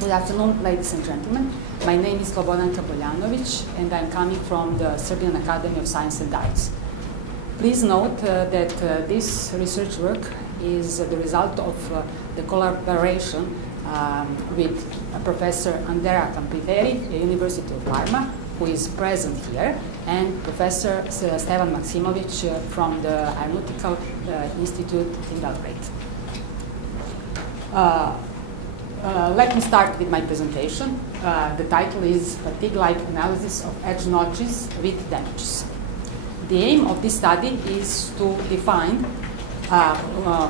Good afternoon, ladies and gentlemen. My name is Slobodanka Boljanović, and I'm coming from the Serbian Academy of Science and Arts. Please note that this research work is the result of the collaboration with Professor Andrea Campiveri, the University of Parma, who is present here, and Professor Stevan Maksimovic from the Aeronautical Institute in Belgrade. Let me start with my presentation. The title is Fatigue-like Analysis of Edge Notches with Damages. The aim of this study is to define a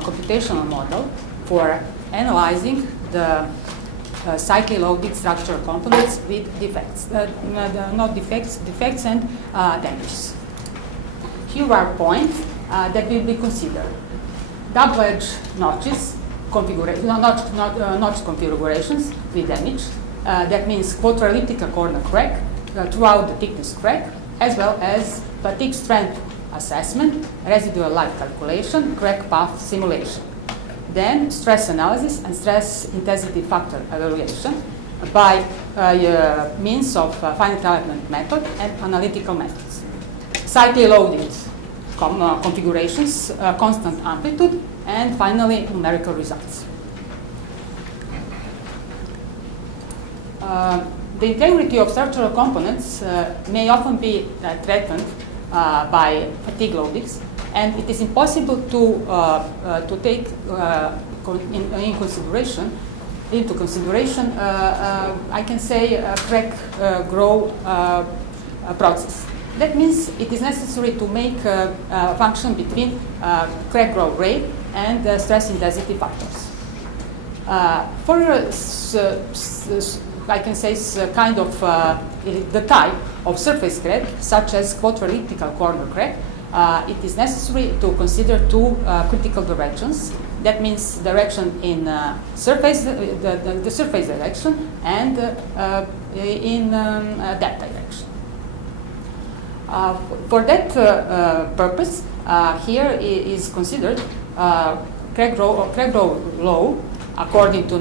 computational model for analyzing the cyclically loaded structural components with defects, defects and damages. Here are points that will be considered. Double edge notches, notch configurations with damage. That means quadrilateral corner crack throughout the thickness crack, as well as fatigue strength assessment, residual life calculation, crack path simulation. Then stress analysis and stress intensity factor evaluation by means of finite element method and analytical methods. Cyclically loaded configurations, constant amplitude, and finally numerical results. The integrity of structural components may often be threatened by fatigue loadings, and it is impossible to take into consideration, I can say, crack grow process. That means it is necessary to make a function between crack growth rate and stress intensity factors. I can say kind of the type of surface crack, such as quadrilateral corner crack, it is necessary to consider two critical directions. That means direction in surface, the surface direction, and in that direction. For that purpose, here is considered crack growth low according to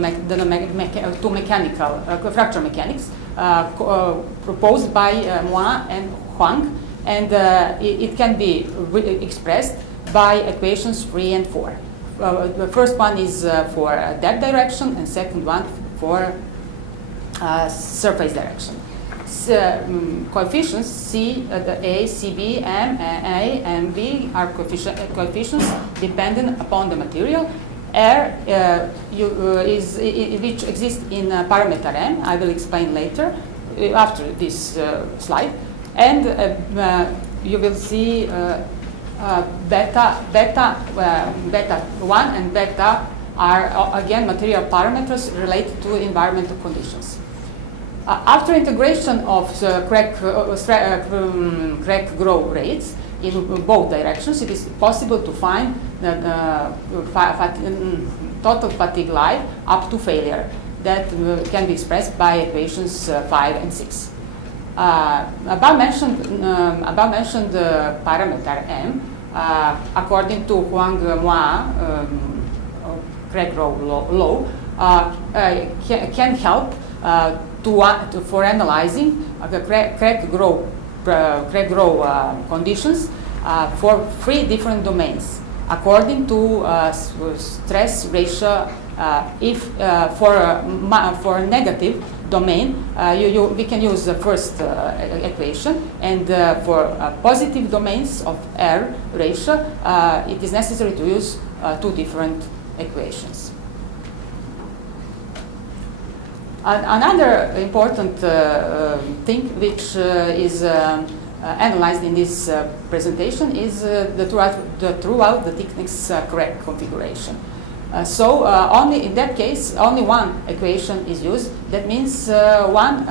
mechanical fracture mechanics proposed by Moin and Huang, and it can be expressed by equations 3 and 4. The first one is for that direction, and second one for surface direction. Coefficients C, A, C, B, M, A, and B are coefficients dependent upon the material. R which exists in parameter M. I will explain later after this slide. And you will see beta 1 and beta are again material parameters related to environmental conditions. After integration of the crack growth rates in both directions, it is possible to find total fatigue life up to failure that can be expressed by equations 5 and 6. Above mentioned parameter M, according to Huang-Moin crack growth low, can help for analyzing the crack growth conditions for 3 different domains according to stress ratio. If for a negative domain, we can use the first equation, and for positive domains of R ratio, it is necessary to use 2 different equations. Another important thing which is analyzed in this presentation is throughout the thickness crack configuration. So only in that case, only one equation is used. That means one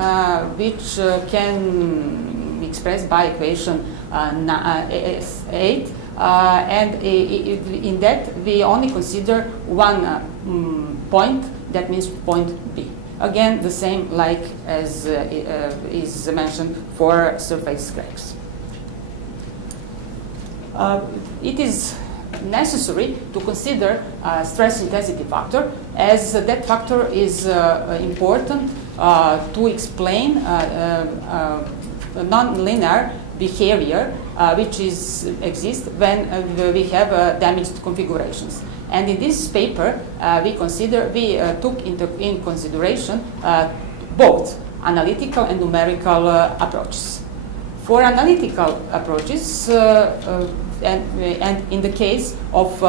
which can be expressed by equation 8, and in that we only consider one point. That means point B. Again, the same like as is mentioned for surface cracks. It is necessary to consider stress intensity factor, as that factor is important to explain non-linear behavior which exists when we have damaged configurations. And in this paper, we took in consideration both analytical and numerical approaches. For analytical approaches, and in the case of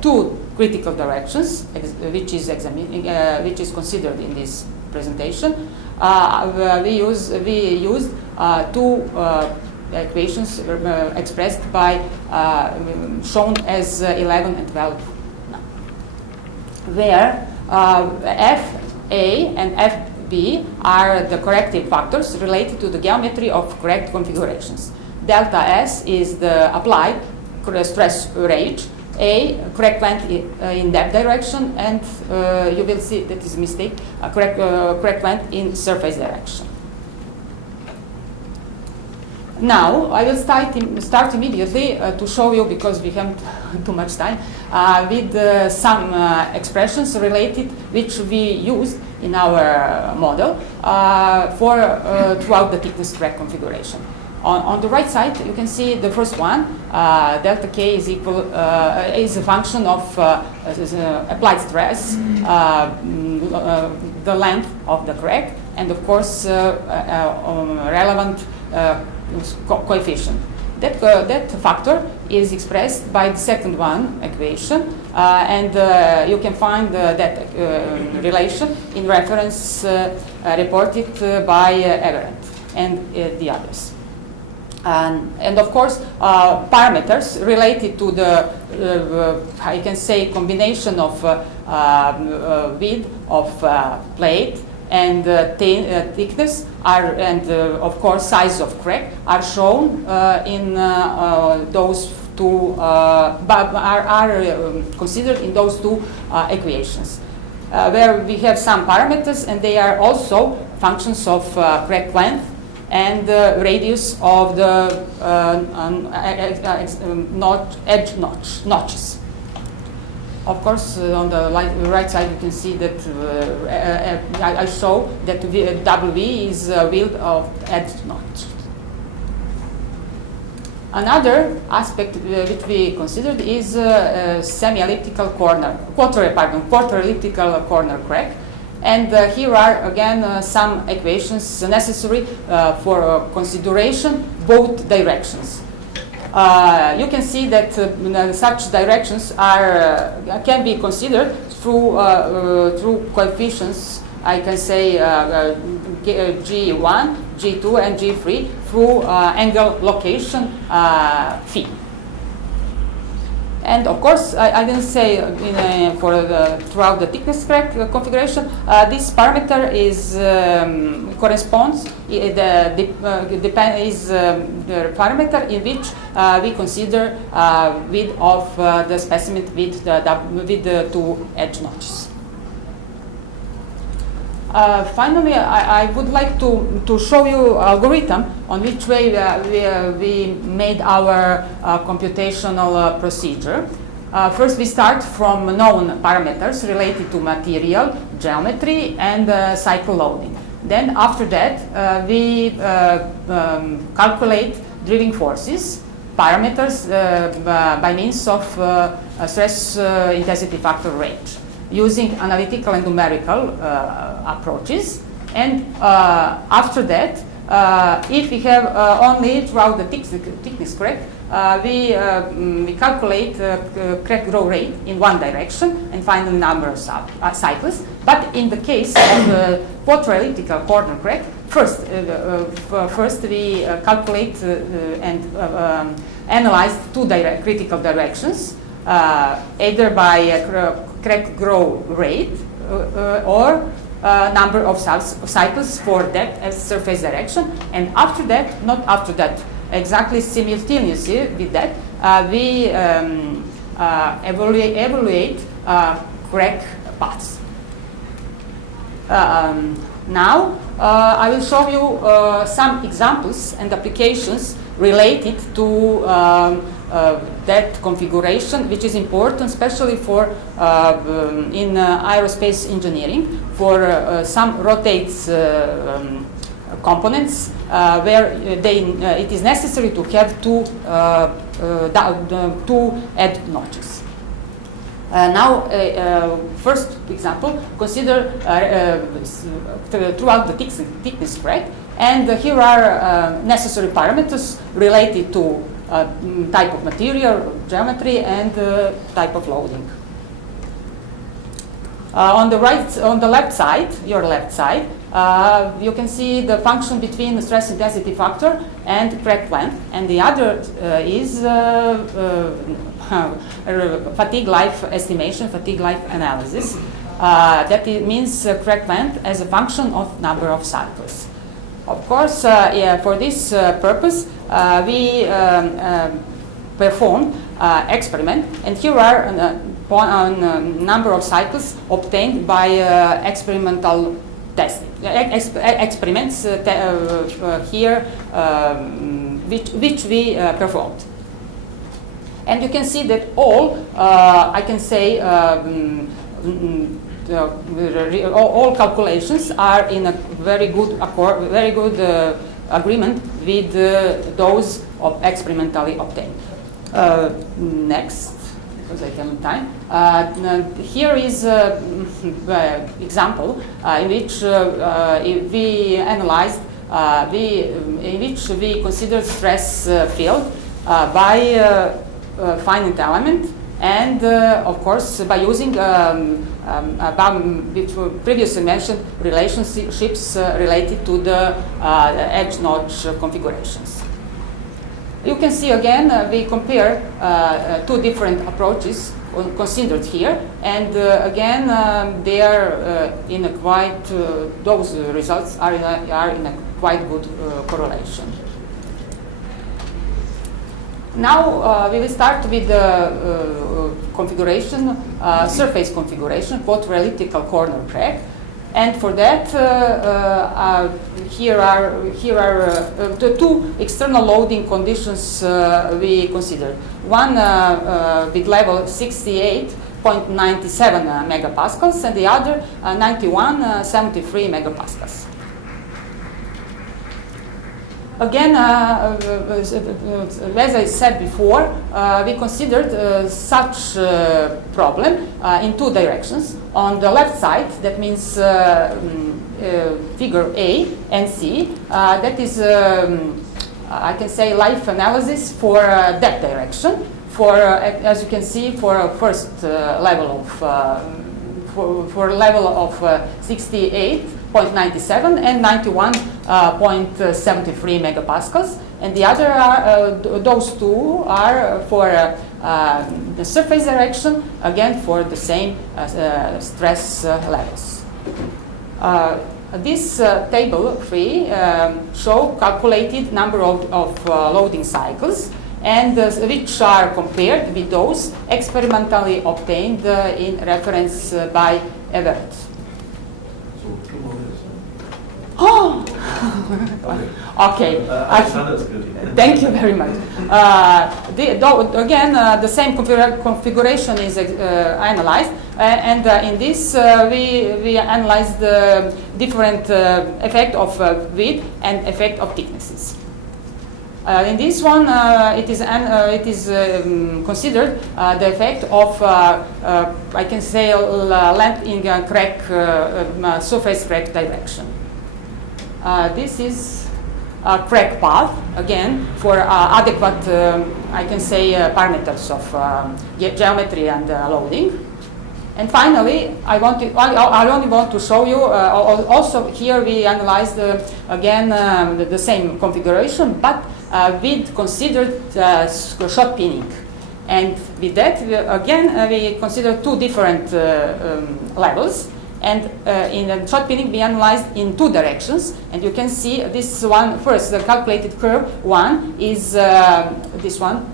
two critical directions, which is considered in this presentation, we used two equations expressed by shown as 11 and 12, where Fa and Fb are the corrective factors related to the geometry of correct configurations. Delta S is the applied stress rate, A correct length in that direction, and you will see that is a mistake, correct length in surface direction. Now, I will start immediately to show you, because we haven't too much time, with some expressions related which we used in our model throughout the thickness crack configuration. On the right side, you can see the first one, delta K is a function of applied stress, the length of the crack, and of course relevant coefficient. That factor is expressed by the second one equation, and you can find that relation in reference reported by Everett and the others. And of course, parameters related to the, I can say, combination of width of plate and thickness and of course size of crack are shown in those two, are considered in those two equations, where we have some parameters, and they are also functions of crack length and radius of the edge notches. Of course, on the right side, you can see that I show that WV is width of edge notch. Another aspect which we considered is semi-elliptical quarter elliptical corner crack. And here are again some equations necessary for consideration both directions. You can see that such directions can be considered through coefficients. I can say G1, G2, and G3 through angle location phi. And of course, I didn't say throughout the thickness crack configuration, this parameter is corresponds is the parameter in which we consider width of the specimen with the two edge notches. Finally, I would like to show you algorithm on which way we made our computational procedure. First, we start from known parameters related to material, geometry, and cycle loading. Then, after that, we calculate driving forces, parameters by means of stress intensity factor range, using analytical and numerical approaches. And after that, if we have only throughout the thickness crack, we calculate crack growth rate in one direction and find the number of cycles. But in the case of quarter-elliptical corner crack, first we calculate and analyze two critical directions, either by crack growth rate or number of cycles for that as surface direction. And after that, not after that, exactly simultaneously with that, we evaluate crack paths. Now, I will show you some examples and applications related to that configuration, which is important, especially for in aerospace engineering, for some rotates components where it is necessary to have two edge notches. Now, first example, consider throughout the thickness crack, and here are necessary parameters related to type of material, geometry, and type of loading. On the left side, your left side, you can see the function between the stress intensity factor and crack length, and the other is fatigue life estimation, fatigue life analysis. That means crack length as a function of number of cycles. Of course, for this purpose, we performed experiment, and here are number of cycles obtained by experimental testing. Experiments here, which we performed. And you can see that all, I can say, all calculations are in a very good agreement with those experimentally obtained. Next, because I have no time. Here is an example in which we analyzed, in which we considered stress field by finite element, and of course by using previously mentioned relationships related to the edge notch configurations. You can see again we compare two different approaches considered here, and again they are in a quite those results are in a quite good correlation. Now we will start with the configuration, surface configuration, quadrilateral corner crack, and for that here are the two external loading conditions we considered. One with level 68.97 megapascals, and the other 91.73 megapascals. Again, as I said before, we considered such problem in two directions. On the left side, that means figure A and C, that is, I can say, life analysis for that direction. For, as you can see, for a first level of, for level of 68.97 and 91.73 megapascals, and the other are, those two are for the surface direction, again for the same stress levels. This table 3 show calculated number of loading cycles, and which are compared with those experimentally obtained in reference by Everett. Oh! Okay. Thank you very much. Again, the same configuration is analyzed, and in this we analyzed the different effect of width and effect of thicknesses. In this one, it is considered the effect of, I can say, length in crack, surface crack direction. This is a crack path, again, for adequate, I can say, parameters of geometry and loading. And finally, I only want to show you, also here we analyzed, again, the same configuration, but with considered shot pinning. And with that, we consider two different levels. And in the shot pinning, we analyzed in two directions. And you can see this one first, the calculated curve one is this one,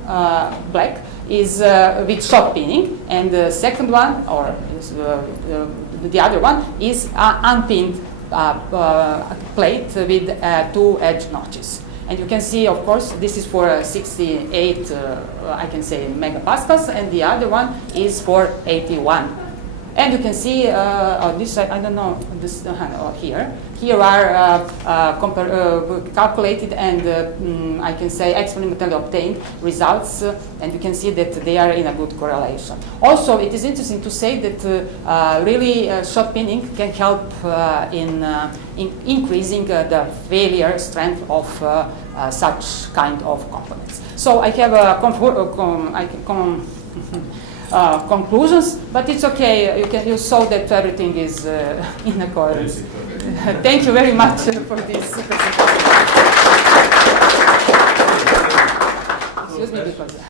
black, is with shot pinning. And the second one, or is, the other one, is unpinned plate with two edge notches. And you can see, of course, this is for 68, I can say, megapascals, and the other one is for 81. And you can see on this side, I don't know, this here. Here are calculated and I can say experimentally obtained results, and you can see that they are in a good correlation. Also, it is interesting to say that really shot pinning can help in increasing the failure strength of such kind of components. So I have a conclusions, but it's okay. You saw that everything is in accordance. Thank you very much for this presentation. Excuse me, because.